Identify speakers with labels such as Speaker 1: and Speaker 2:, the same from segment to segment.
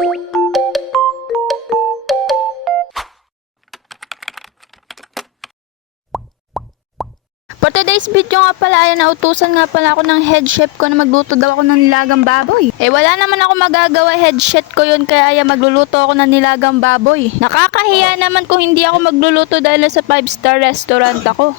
Speaker 1: For today's video nga pala, ayan, nautusan nga pala ako ng head chef ko na magluto daw ako ng nilagang baboy. Eh, wala naman ako magagawa, head chef ko yun, kaya ayan, magluluto ako ng nilagang baboy. Nakakahiya naman kung hindi ako magluluto dahil sa 5-star restaurant ako.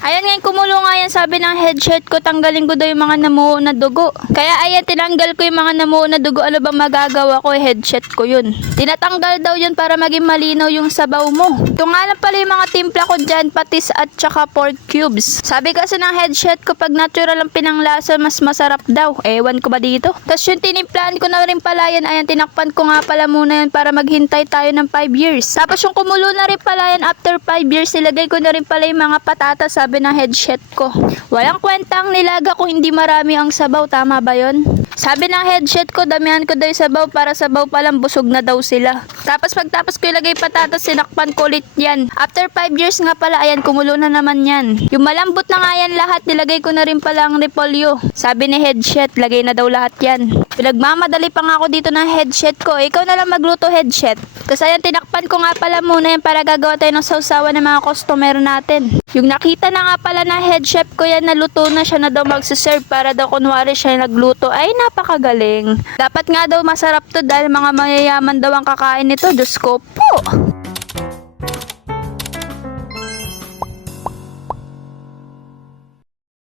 Speaker 1: Ayan ngayon kumulo nga yan, sabi ng head chef ko, tanggalin ko daw yung mga namuo na dugo. Kaya ayan, tinanggal ko yung mga namuo na dugo. Ano ba magagawa ko? Head chef ko yun. Tinatanggal daw yun para maging malinaw yung sabaw mo. Ito nga lang pala yung mga timpla ko dyan, patis at tsaka pork cubes. Sabi kasi ng head chef ko, pag natural ang pinanglasa, mas masarap daw. Ewan ko ba dito? Tapos yung tinimplahan ko na rin pala yan, ayan, tinakpan ko nga pala muna yan para maghintay tayo ng 5 years. Tapos yung kumulo na rin pala yan, after 5 years, nilagay ko na rin pala yung mga patatas, sabi ng head chef ko. Walang kwenta ang nilaga kung hindi marami ang sabaw, tama ba yon? Sabi ng head chef ko, damihan ko daw yung sabaw para sabaw pa lang busog na daw sila. Tapos pagtapos ko ilagay patatas, sinakpan ko ulit yan. After 5 years nga pala, ayan, kumulo na naman yan. Yung malambot na nga yan lahat, nilagay ko na rin pala ang repolyo. Sabi ni head chef, lagay na daw lahat yan. Pinagmamadali pa nga ako dito ng head chef ko. Ikaw na lang magluto head chef. Tapos ayan, tinakpan ko nga pala muna yan para gagawa tayo ng sausawan ng mga customer natin. Yung nakita na nga pala na head chef ko yan, naluto na siya na daw magsiserve para daw kunwari siya nagluto. Ay, napakagaling. Dapat nga daw masarap to dahil mga mayayaman daw ang kakain nito. Diyos ko po.